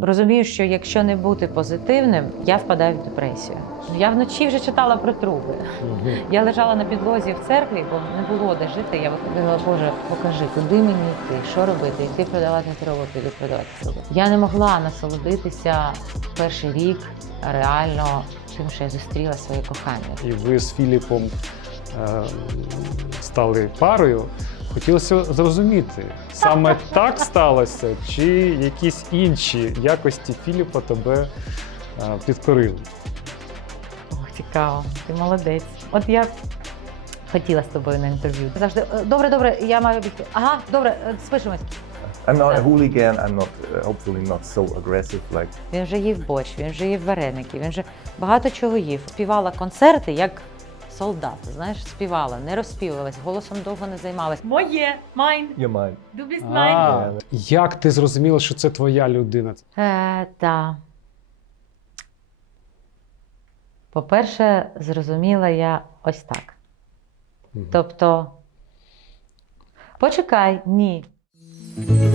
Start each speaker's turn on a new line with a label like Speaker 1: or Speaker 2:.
Speaker 1: Розумію, що якщо не бути позитивним, я впадаю в депресію. Я вночі вже читала про труби. Я лежала на підлозі в церкві, бо не було де жити. Я говорила, Боже, покажи, куди мені йти, що робити, йти продавати траву, піду продавати траву. Я не могла насолодитися перший рік реально тим, що я зустріла своє кохання.
Speaker 2: І ви з Філіпом стали парою. Хотілося зрозуміти, саме так сталося, чи якісь інші якості Філіпа тебе підкорили?
Speaker 1: Ох, цікаво, ти молодець. От я хотіла з тобою на інтерв'ю. Завжди, добре, я маю бігти. Ага, добре, спишемось.
Speaker 3: I'm not a hooligan, I'm not, hopefully not so aggressive like...
Speaker 1: Він вже їв борщ, він вже їв вареники, він вже багато чого їв. Співала концерти, як солдат, знаєш, співала, не розспівувалась, голосом довго не займалась. Моє, майн,
Speaker 3: You're mine.
Speaker 1: du bist
Speaker 2: А, як ти зрозуміла, що це твоя людина?
Speaker 1: Так. По-перше, зрозуміла я ось так. Тобто, почекай, ні.